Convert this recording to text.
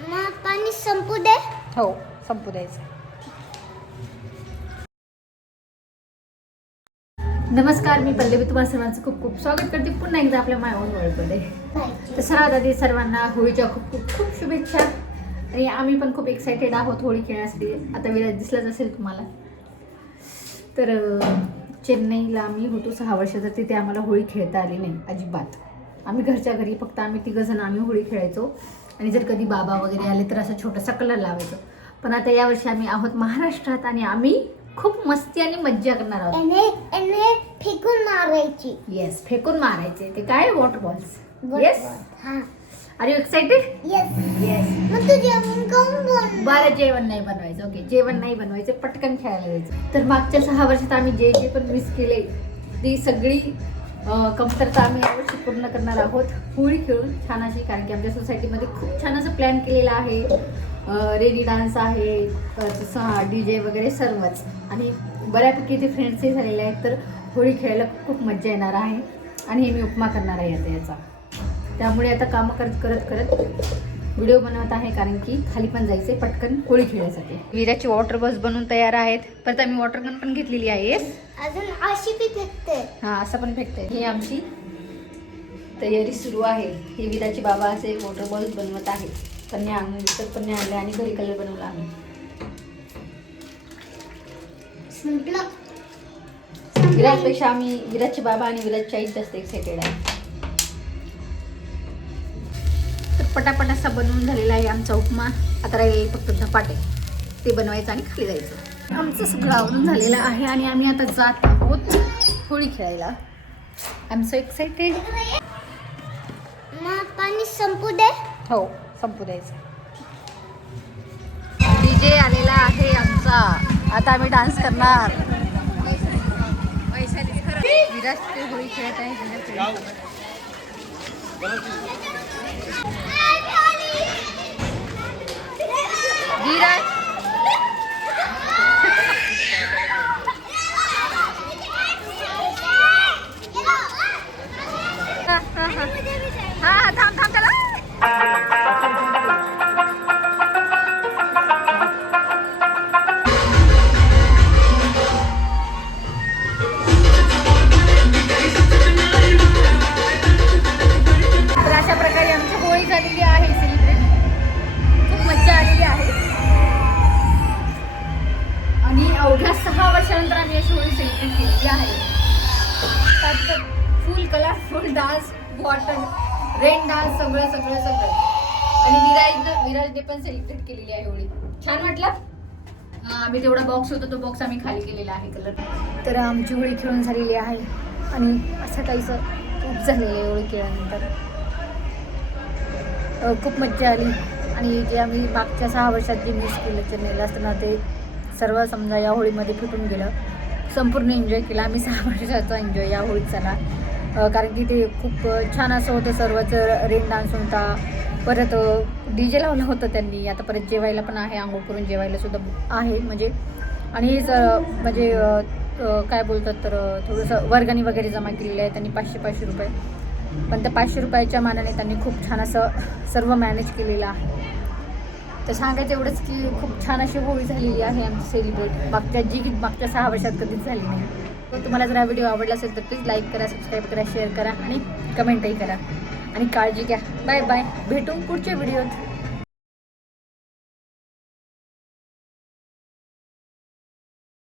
मग पाणी संपू दे. हो, संपू द्यायचं. नमस्कार, मी पल्लवी तुम्हाला सर्वांचं खूप खूप स्वागत करते पुन्हा एकदा आपल्या माय ओन वर्ल्डमध्ये. तर सर्वात आधी सर्वांना होळीच्या खूप खूप खूप शुभेच्छा. आणि आम्ही पण खूप एक्सायटेड आहोत होळी खेळण्यासाठी. आता विराज दिसलाच असेल तुम्हाला. तर चेन्नईला आम्ही होतो 6 वर्ष, तर तिथे आम्हाला होळी खेळता आली नाही अजिबात. आम्ही घरच्या घरी फक्त आम्ही 3 जण आम्ही होळी खेळायचो. आणि जर कधी बाबा वगैरे आले तर असं छोटासा कलर लावायचो. पण आता यावर्षी आम्ही आहोत महाराष्ट्रात आणि आम्ही खूप मस्ती आणि मज्जा करणार आहोत. एने फेकून मारायची. येस, फेकून मारायचे. ते काय? Water balls. येस. हां. Are you excited? Yes. Yes. मग तू जेवण कोण बनव? बरं, जेवण नाही बनवायचं. ओके, जेवण नाही बनवायचं, पटकन खेळायला जायचं. तर मागच्या 6 वर्षात आम्ही जे जे पण मिस केले ती सगळी कमतरता आम्ही यावर्षी पूर्ण करणार आहोत होळी खेळून छान अशी. कारण की आमच्या सोसायटीमध्ये खूप छान असं प्लॅन केलेलं आहे. रेडी डान्स आहे, तसं DJ वगैरे सर्वच. आणि बऱ्यापैकी ते फ्रेंड्सही झालेले आहेत. तर होळी खेळायला खूप मजा येणार आहे. आणि हे मी उपमा करणार आहे आता याचा. त्यामुळे आता कामं करत करत व्हिडिओ बनवत आहे. कारण की खाली पण जायचे पटकन होळी खेळण्यासाठी. विराची वॉटर बस बनवून तयार आहेत. परत आम्ही वॉटर गन पण घेतलेली आहे. अजून अशी बी फेकते. हां, असं पण फेकते. ही आमची तयारी सुरू आहे. हे विराची बाबा असे वॉटर बॉल्स बनवत आहे. पन्ने आणून विकत पन्ने आणले आणि घरी कलर बनवला आम्ही. संपलं. विराजपेक्षा आम्ही विराजचे बाबा आणि विराजची आई जास्त एक्साइटेड आहे. तर पटापट असा बनवून झालेला आहे आमचा उपमा. आता राहिले फक्त धपाटे, ते बनवायचं आणि खाली जायचं. आमचं सगळं आवरून झालेलं आहे आणि आम्ही आता जात आहोत होळी खेळायला. I am so excited. मग पाणी संपू दे. हो, संपू द्यायचं. DJ आलेला आहे आमचा. आता आम्ही डान्स करणार. विराज ते होळी खेळत आहे. विराज हा थांब थांब त्याला. तर अशा प्रकारे आमची होळी झालेली आहे सेलिब्रेट. खूप मज्जा आलेली आहे. आणि अवघ्या 6 वर्षानंतर आम्ही अशी होळी सेलिब्रेट केलेली आहे. त्यात फुल colourful dance, water rain dance, सगळं सगळं सगळं. आणि विराजने पण सेलिब्रेट केलेली आहे होळी. छान वाटलं. आम्ही तेवढा बॉक्स होता, तो बॉक्स आम्ही खाली केलेला आहे कलर. तर आमची होळी खेळून झालेली आहे. आणि असं काहीसं खूप झालेलं आहे होळी खेळल्यानंतर. खूप मज्जा आली. आणि जे आम्ही मागच्या 6 वर्षात जे मिस केलं चेन्नईला असताना, ते सर्व समजा या होळीमध्ये फिटून गेलं. संपूर्ण एन्जॉय केला आम्ही. 6 वर्षाचा एन्जॉय या होळीत झाला. कारण की ते खूप छान असं होतं. सर्वच रेन डान्स होता. परत DJ लावलं होतं त्यांनी. आता परत जेवायला पण आहे, आंघोळ करून जेवायला सुद्धा आहे म्हणजे. आणि म्हणजे काय बोलतात, तर थोडंसं वर्गणी वगैरे जमा केलेली आहे त्यांनी 500 रुपये. पण त्या 500 रुपयाच्या मानाने त्यांनी खूप छान असं सर्व मॅनेज केलेलं आहे. तर सांगायचं एवढंच की खूप छान अशी होळी झालेली आहे आमची सेलिब्रेट. मागच्या 6 वर्षात कधीच झाली नाही. तर तुम्हाला जर हा व्हिडिओ आवडला असेल तर प्लीज लाईक करा, सबस्क्राईब करा, शेअर करा आणि कमेंटही करा. आणि काळजी घ्या. Bye bye. भेटू पुढच्या व्हिडिओत.